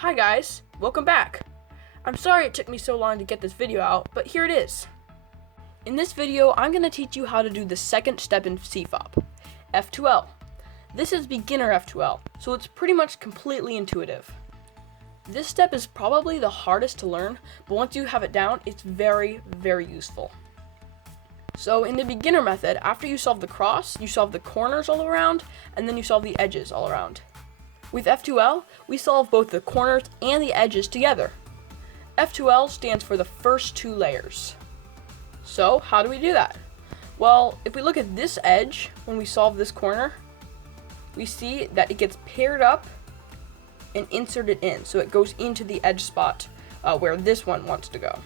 Hi guys, welcome back. I'm sorry it took me so long to get this video out, but here it is. In this video, I'm going to teach you how to do the second step in Cfop, F2L. This is beginner F2L, so it's pretty much completely intuitive. This step is probably the hardest to learn, but once you have it down, it's very, very useful. So in the beginner method, after you solve the cross, you solve the corners all around, and then you solve the edges all around. With F2L, we solve both the corners and the edges together. F2L stands for the first two layers. So how do we do that? Well, if we look at this edge, when we solve this corner, we see that it gets paired up and inserted in, so it goes into the edge spot where this one wants to go.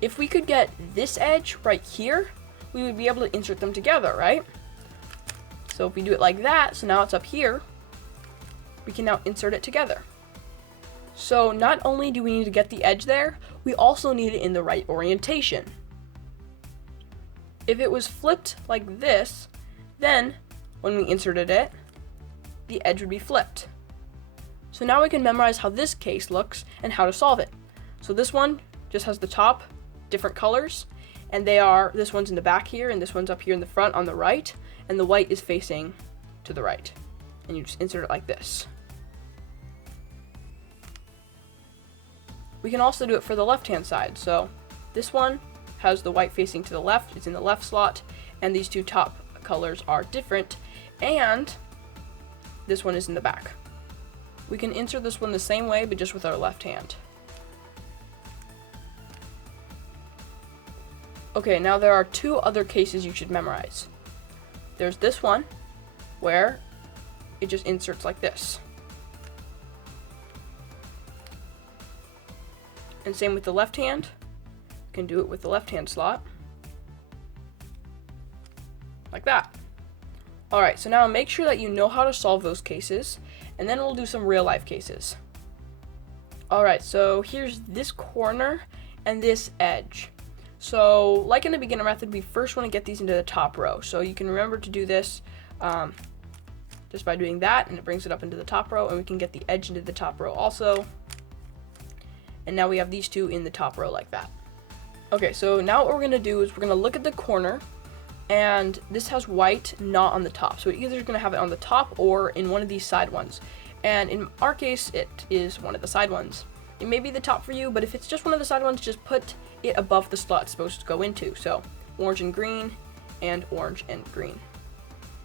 If we could get this edge right here, we would be able to insert them together, right? So if we do it like that, so now it's up here, we can now insert it together. So not only do we need to get the edge there, we also need it in the right orientation. If it was flipped like this, then when we inserted it, the edge would be flipped. So now we can memorize how this case looks and how to solve it. So this one just has the top, different colors, and this one's in the back here, and this one's up here in the front on the right, and the white is facing to the right. And you just insert it like this. We can also do it for the left-hand side. So this one has the white facing to the left, it's in the left slot, and these two top colors are different, and this one is in the back. We can insert this one the same way, but just with our left hand. Okay, now there are two other cases you should memorize. There's this one, where it just inserts like this. And same with the left hand. You can do it with the left hand slot. Like that. Alright, so now make sure that you know how to solve those cases, and then we'll do some real life cases. Alright, so here's this corner and this edge. So, like in the beginner method, we first want to get these into the top row. So you can remember to do this just by doing that, and it brings it up into the top row, and we can get the edge into the top row also. And now we have these two in the top row like that. Okay, so now what we're going to do is we're going to look at the corner, and this has white not on the top. So either going to have it on the top or in one of these side ones. And in our case, it is one of the side ones. It may be the top for you, but if it's just one of the side ones, just put it above the slot it's supposed to go into. So orange and green, and orange and green.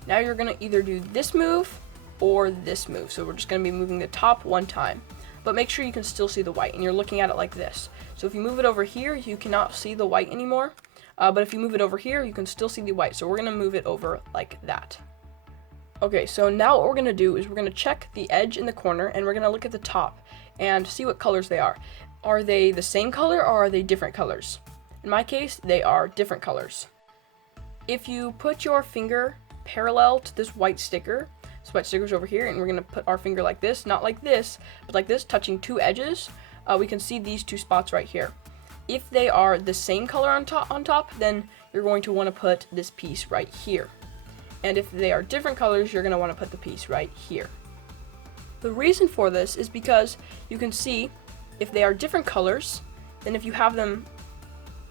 Now you're going to either do this move or this move. So we're just going to be moving the top one time. But make sure you can still see the white, and you're looking at it like this. So if you move it over here, you cannot see the white anymore. But if you move it over here, you can still see the white. So we're going to move it over like that. Okay, so now what we're going to do is we're going to check the edge in the corner, and we're going to look at the top and see what colors they are. Are they the same color, or are they different colors? In my case, they are different colors. If you put your finger parallel to this white sticker, this white sticker's over here, and we're going to put our finger like this, not like this, but like this, touching two edges, we can see these two spots right here. If they are the same color on top, then you're going to want to put this piece right here. And if they are different colors, you're going to want to put the piece right here. The reason for this is because you can see if they are different colors, then if you have them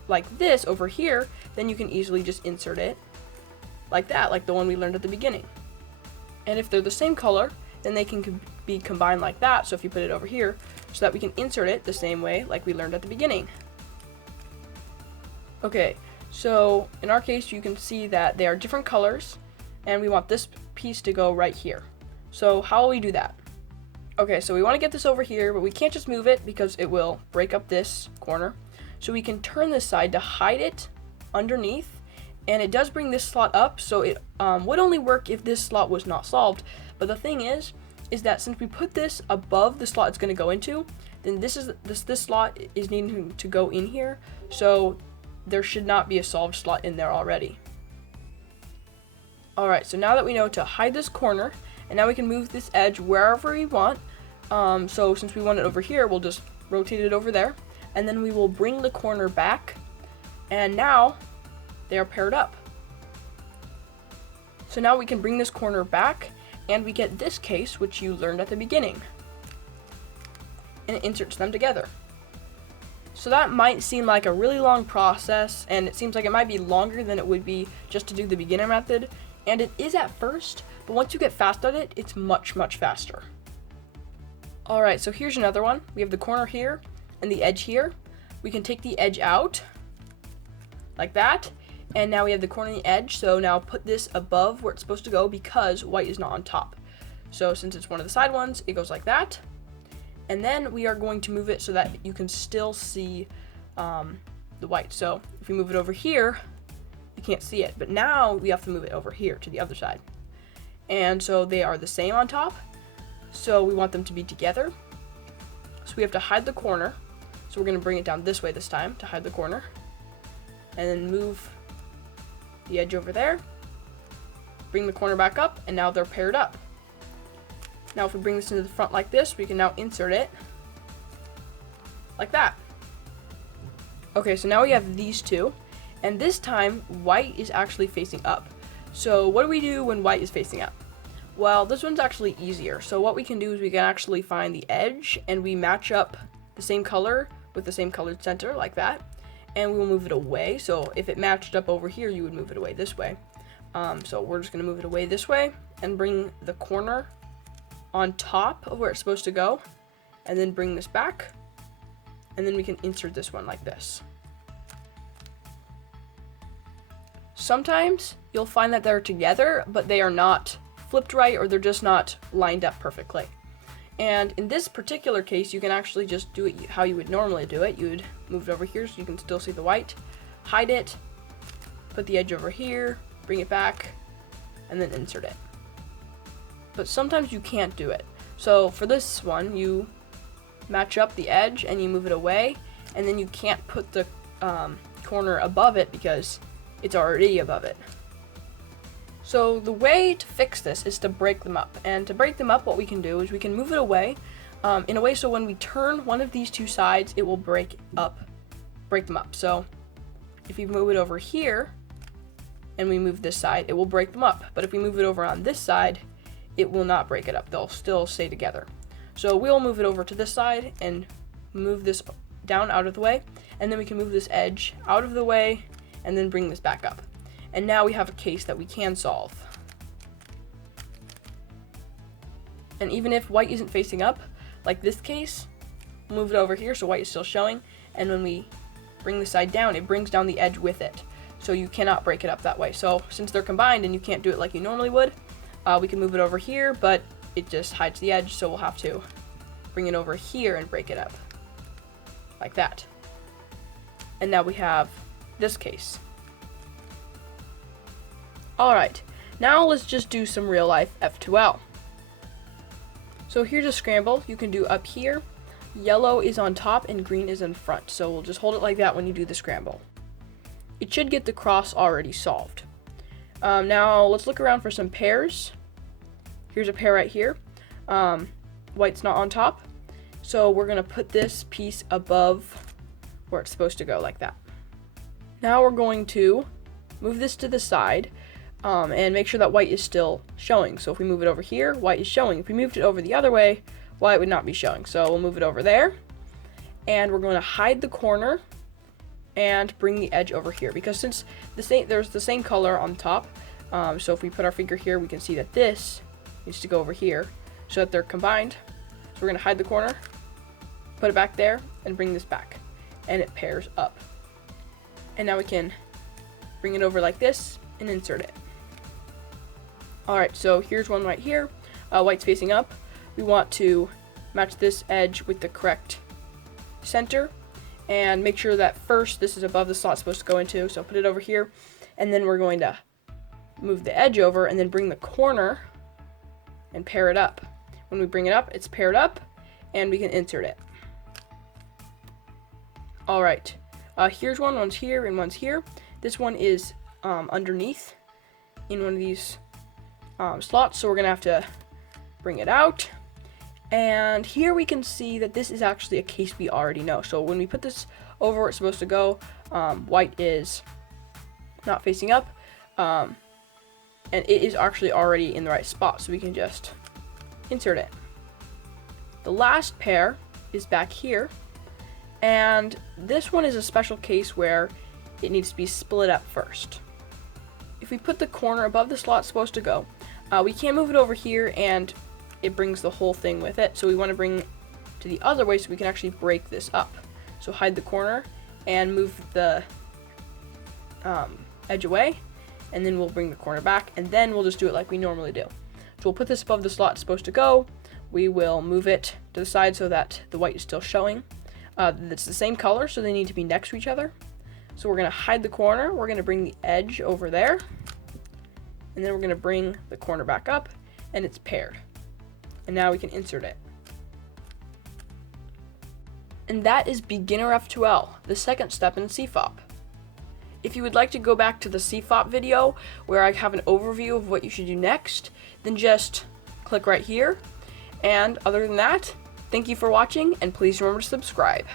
like this over here, then you can easily just insert it like that, like the one we learned at the beginning. And if they're the same color, then they can be combined like that. So if you put it over here, so that we can insert it the same way like we learned at the beginning. Okay, so in our case, you can see that they are different colors, and we want this piece to go right here. So how will we do that? Okay, so we want to get this over here, but we can't just move it because it will break up this corner. So we can turn this side to hide it underneath, and it does bring this slot up, so it would only work if this slot was not solved. But the thing is that since we put this above the slot it's going to go into, then this slot is needing to go in here, so there should not be a solved slot in there already. Alright, so now that we know to hide this corner, and now we can move this edge wherever we want. So since we want it over here, we'll just rotate it over there, and then we will bring the corner back, and now they are paired up. So now we can bring this corner back, and we get this case, which you learned at the beginning. and it inserts them together. So that might seem like a really long process, and it seems like it might be longer than it would be just to do the beginner method, and it is at first, but once you get fast at it, it's much, much faster. Alright, so here's another one. We have the corner here and the edge here. We can take the edge out, like that, and now we have the corner and the edge, so now put this above where it's supposed to go because white is not on top. So since it's one of the side ones, it goes like that. And then we are going to move it so that you can still see the white. So if we move it over here, you can't see it. But now we have to move it over here to the other side. And so they are the same on top. So we want them to be together. So we have to hide the corner. So we're going to bring it down this way this time to hide the corner. And then move the edge over there. Bring the corner back up, and now they're paired up. Now if we bring this into the front like this, we can now insert it like that. Okay, so now we have these two, and this time white is actually facing up. So what do we do when white is facing up? Well, this one's actually easier. So what we can do is we can actually find the edge, and we match up the same color with the same colored center like that, and we will move it away. So if it matched up over here, you would move it away this way. So we're just going to move it away this way and bring the corner on top of where it's supposed to go, and then bring this back, and then we can insert this one like this. Sometimes you'll find that they're together, but they are not flipped right, or they're just not lined up perfectly. And in this particular case, you can actually just do it how you would normally do it. You would move it over here so you can still see the white, hide it, put the edge over here, bring it back, and then insert it. But sometimes you can't do it. So for this one, you match up the edge and you move it away, and then you can't put the corner above it because it's already above it. So the way to fix this is to break them up. And to break them up, what we can do is we can move it away in a way so when we turn one of these two sides, it will break them up. So if we move it over here and we move this side, it will break them up. But if we move it over on this side, it will not break it up. They'll still stay together. So we'll move it over to this side and move this down out of the way, and then we can move this edge out of the way and then bring this back up. And now we have a case that we can solve. And even if white isn't facing up, like this case, we'll move it over here so white is still showing, and when we bring the side down, it brings down the edge with it. So you cannot break it up that way. So since they're combined and you can't do it like you normally would, we can move it over here, but it just hides the edge, so we'll have to bring it over here and break it up like that. And now we have this case. Alright, now let's just do some real life F2L. So here's a scramble you can do up here. Yellow is on top and green is in front, so we'll just hold it like that when you do the scramble. It should get the cross already solved. Now let's look around for some pairs. Here's a pair right here. White's not on top, so we're gonna put this piece above where it's supposed to go like that. Now we're going to move this to the side and make sure that white is still showing. So if we move it over here, white is showing. If we moved it over the other way, white would not be showing. So we'll move it over there, and we're going to hide the corner and bring the edge over here, because since there's the same color on top, so if we put our finger here, we can see that this needs to go over here so that they're combined. So we're going to hide the corner, put it back there, and bring this back, and it pairs up. And now we can bring it over like this and insert it. Alright, so here's one right here. White's facing up. We want to match this edge with the correct center, and make sure that first this is above the slot it's supposed to go into, so put it over here, and then we're going to move the edge over and then bring the corner and pair it up. When we bring it up, it's paired up, and we can insert it. Alright, here's one's here and one's here. This one is underneath in one of these slots, so we're gonna have to bring it out. And here we can see that this is actually a case we already know. So when we put this over where it's supposed to go, white is not facing up, and it is actually already in the right spot, so we can just insert it. The last pair is back here. And this one is a special case where it needs to be split up first. If we put the corner above the slot it's supposed to go, we can't move it over here and it brings the whole thing with it. So we want to bring it to the other way so we can actually break this up. So hide the corner and move the edge away, and then we'll bring the corner back, and then we'll just do it like we normally do. So we'll put this above the slot it's supposed to go. We will move it to the side so that the white is still showing. It's the same color, so they need to be next to each other. So we're going to hide the corner, we're going to bring the edge over there, and then we're going to bring the corner back up, and it's paired. And now we can insert it. And that is beginner F2L, the second step in Cfop. If you would like to go back to the Cfop video where I have an overview of what you should do next, then just click right here. And other than that, thank you for watching, and please remember to subscribe.